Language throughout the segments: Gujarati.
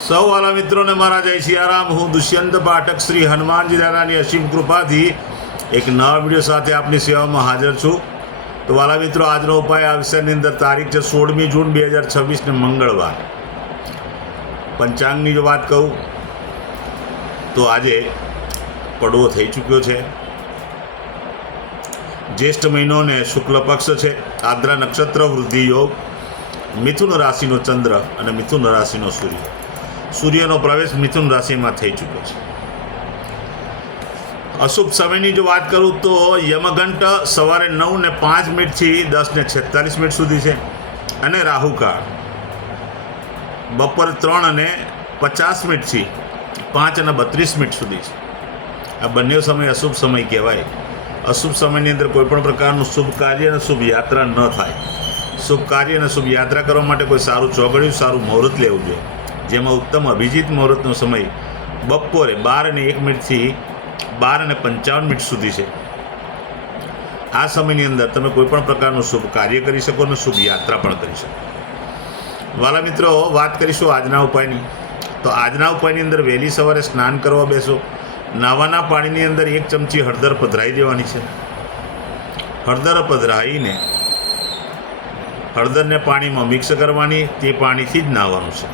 સૌ વાલા મિત્રોને મારા જય સિયારામ। હું દુષ્યંત પાઠક શ્રી હનુમાનજી દાદાની અસીમ કૃપાથી એક નવા વિડીયો સાથે આપની સેવામાં હાજર છું। તો વાલા મિત્રો, આજનો ઉપાય આ વિષયની અંદર તારીખ છે 16મી જૂન 2026 ને મંગળવાર। પંચાંગની જો વાત કહું તો આજે પડવો થઈ ચૂક્યો છે। જ્યેષ્ઠ મહિનો ને શુક્લ પક્ષ છે। આદ્રા નક્ષત્ર, વૃદ્ધિ યોગ, મિથુન રાશિનો ચંદ્ર અને મિથુન રાશિનો સૂર્યનો પ્રવેશ મિથુન રાશિમાં થઈ ચૂક્યો છે। અશુભ સમયની જો વાત કરું તો યમઘંટ સવારે 9:05 થી 10:46 સુધી છે અને રાહુકાળ બપોરે 3:50 થી 5:32 સુધી છે। આ બંને સમય અશુભ સમય કહેવાય। અશુભ સમયની અંદર કોઈપણ પ્રકારનું શુભ કાર્ય અને શુભ યાત્રા ન થાય। શુભ કાર્ય અને શુભ યાત્રા કરવા માટે કોઈ સારું ચોઘડિયું, સારું મુહૂર્ત લેવું જોઈએ, જેમાં ઉત્તમ અભિજીત મુહૂર્તનો સમય બપોરે 12:01 થી 12:55 સુધી છે। આ સમયની અંદર તમે કોઈપણ પ્રકારનું શુભ કાર્ય કરી શકો અને શુભ યાત્રા પણ કરી શકો। વાલા મિત્રો, વાત કરીશું આજના ઉપાયની। તો આજના ઉપાયની અંદર વહેલી સવારે સ્નાન કરવા બેસો, નાવાના પાણીની અંદર 1 ચમચી હળદર પધરાવી દેવાની છે। હળદર પધરાવીને હળદરને પાણીમાં મિક્સ કરવાની, તે પાણીથી જ નાહવાનું છે।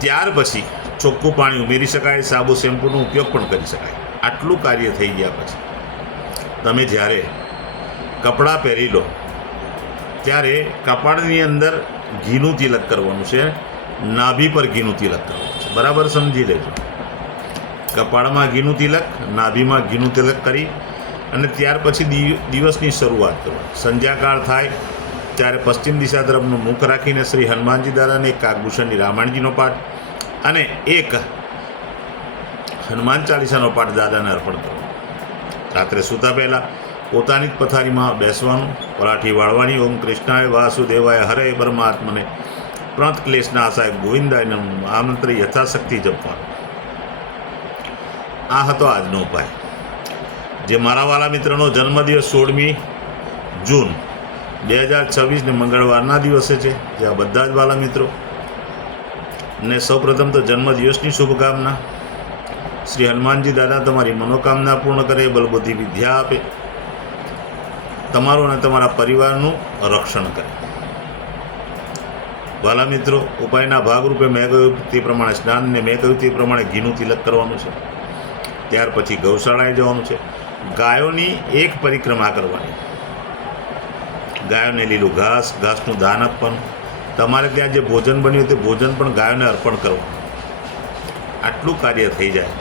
ત્યાર પછી ચોખ્ખું પાણી ઉમેરી શકાય, સાબુ શેમ્પૂનો ઉપયોગ પણ કરી શકાય। આટલું કાર્ય થઈ ગયા પછી તમે જ્યારે કપડાં પહેરી લો ત્યારે કપાળની અંદર ઘીનું તિલક કરવાનું છે, નાભી પર ઘીનું તિલક કરવાનું છે। બરાબર સમજી લેજો। કપાળમાં ઘીનું તિલક, નાભીમાં ઘીનું તિલક કરી અને ત્યાર પછી દિવસની શરૂઆત કરવાની। સંધ્યાકાળ થાય ત્યારે પશ્ચિમ દિશા તરફનું મુખ રાખીને શ્રી હનુમાનજી દાદાને એક કાગભૂષણની રામાયણજીનો પાઠ અને એક હનુમાન ચાલીસાનો પાઠ દાદાને અર્પણ કરવો। રાત્રે સૂતા પહેલાં પોતાની જ પથારીમાં બેસવાનું, પરાઠી વાળવાની, ઓમ કૃષ્ણાય વાસુદેવાય હરે પરમાત્મને પ્રાંત ક્લેશનાશાય ગોવિંદાય નમઃ આ મંત્ર યથાશક્તિ જપવાનો। આ હતો આજનો ઉપાય। જે મારા વાલા મિત્રનો જન્મદિવસ 16મી જૂન 2026 ને મંગળવારના દિવસે છે, જે આ બધા જ વાલા મિત્રો ને સૌપ્રથમ તો જન્મદિવસની શુભકામના। શ્રી હનુમાનજી દાદા તમારી મનોકામના પૂર્ણ કરે, બલબુદ્ધિ વિદ્યા આપે, તમારું અને તમારા પરિવારનું રક્ષણ કરે। વાલા મિત્રો, ઉપાયના ભાગરૂપે મેં કહ્યું તે પ્રમાણે સ્નાન ને મેં કહ્યું તે પ્રમાણે ઘીનું તિલક કરવાનું છે। ત્યાર પછી ગૌશાળાએ જવાનું છે, ગાયોની એક પરિક્રમા કરવાની, ગાયોને લીલું ઘાસનું દાન આપવાનું, તમારે ત્યાં જે ભોજન બન્યું તે ભોજન પણ ગાયોને અર્પણ કરવાનું। આટલું કાર્ય થઈ જાય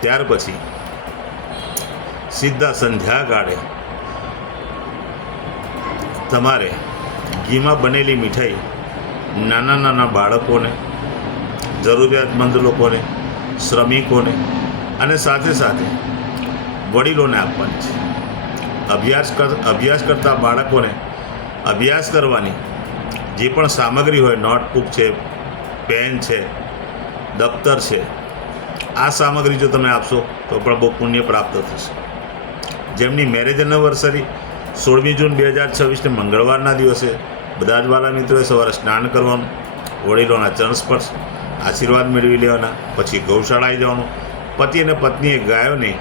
ત્યાર પછી સીધા સંધ્યાકાળે તમારે ઘીમાં બનેલી મીઠાઈ નાના નાના બાળકોને, જરૂરિયાતમંદ લોકોને, શ્રમિકોને અને સાથે સાથે વડીલોને આપવાની છે। અભ્યાસ કરતા બાળકોને અભ્યાસ કરવાની જે પણ સામગ્રી હોય, નોટબુક છે, પેન છે, દફતર છે, આ સામગ્રી જો તમે આપશો તો પણ બહુ પુણ્ય પ્રાપ્ત થશે। જેમની મેરેજ એનિવર્સરી 16મી જૂન 2026 ને મંગળવારના દિવસે બધા જ વાલા મિત્રોએ સવારે સ્નાન કરવાનું, વડીલોના ચરણ સ્પર્શ આશીર્વાદ મેળવી લેવાના, પછી ગૌશાળાએ જવાનું, પતિ અને પત્નીએ ગાયોની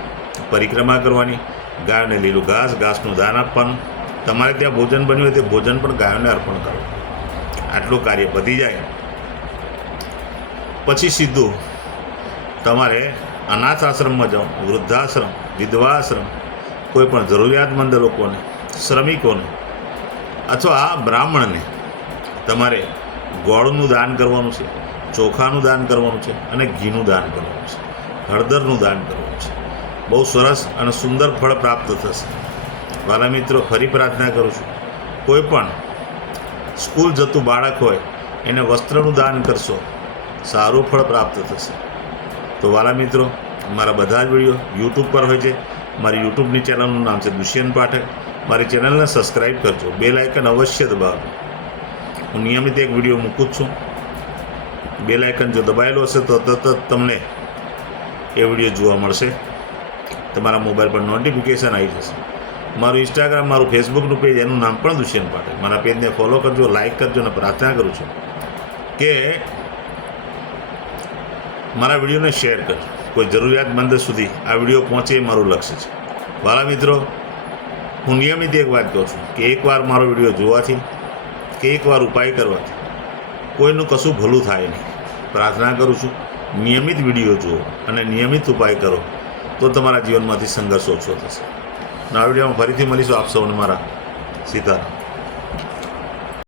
પરિક્રમા કરવાની, ગાયોને લીલું ઘાસનું દાન આપવાનું, તમારે ત્યાં ભોજન બન્યું હોય તે ભોજન પણ ગાયોને અર્પણ કરવું। આટલું કાર્ય પતી જાય પછી સીધું તમારે અનાથ આશ્રમમાં જાઓ, વૃદ્ધાશ્રમ, વિધવાશ્રમ, કોઈ પણ જરૂરિયાતમંદ લોકોને, શ્રમિકોને અથવા બ્રાહ્મણને તમારે ગોળનું દાન કરવાનું છે, ચોખાનું દાન કરવાનું છે અને ઘીનું દાન કરવાનું છે, હળદરનું દાન કરવાનું છે। બહુ સરસ અને સુંદર ફળ પ્રાપ્ત થશે। વાલા મિત્રો, ફરી પ્રાર્થના કરું છું, કોઈ પણ સ્કૂલ જતું બાળક હોય એને વસ્ત્રનું દાન કરશો, સારું ફળ પ્રાપ્ત થશે। તો વાલા મિત્રો, મારા બધા જ વિડીયો યુટ્યુબ પર હોય છે। મારી યુટ્યુબની ચેનલનું નામ છે દુષ્યંત પાઠક। મારી ચેનલને સબસ્ક્રાઈબ કરજો, બેલ આઇકન અવશ્ય દબાવજો। હું નિયમિત એક વિડીયો મૂકું જ છું। બેલ આઇકન જો દબાયેલું હશે તો તરત તમને એ વિડીયો જોવા મળશે, તમારા મોબાઈલ પર નોટિફિકેશન આવી જશે। મારું ઇન્સ્ટાગ્રામ, મારું ફેસબુકનું પેજ, એનું નામ પણ દુષ્યંત પાઠક। મારા પેજને ફોલો કરજો, લાઇક કરજો અને પ્રાર્થના કરું છું કે મારા વિડીયોને શેર કર, કોઈ જરૂરિયાતમંદ સુધી આ વિડીયો પહોંચે એ મારું લક્ષ્ય છે. વાલા મિત્રો, હું નિયમિત એક વાત કહું છું કે એકવાર મારો વિડીયો જોવાથી કે એકવાર ઉપાય કરવાથી કોઈનું કશું ભલું થાય નહીં. પ્રાર્થના કરું છું, નિયમિત વિડીયો જુઓ અને નિયમિત ઉપાય કરો તો તમારા જીવનમાંથી સંઘર્ષ ઓછો થશે. આ વિડીયોમાં ફરીથી મળીશું. આપ સૌને મારા સીતારામ.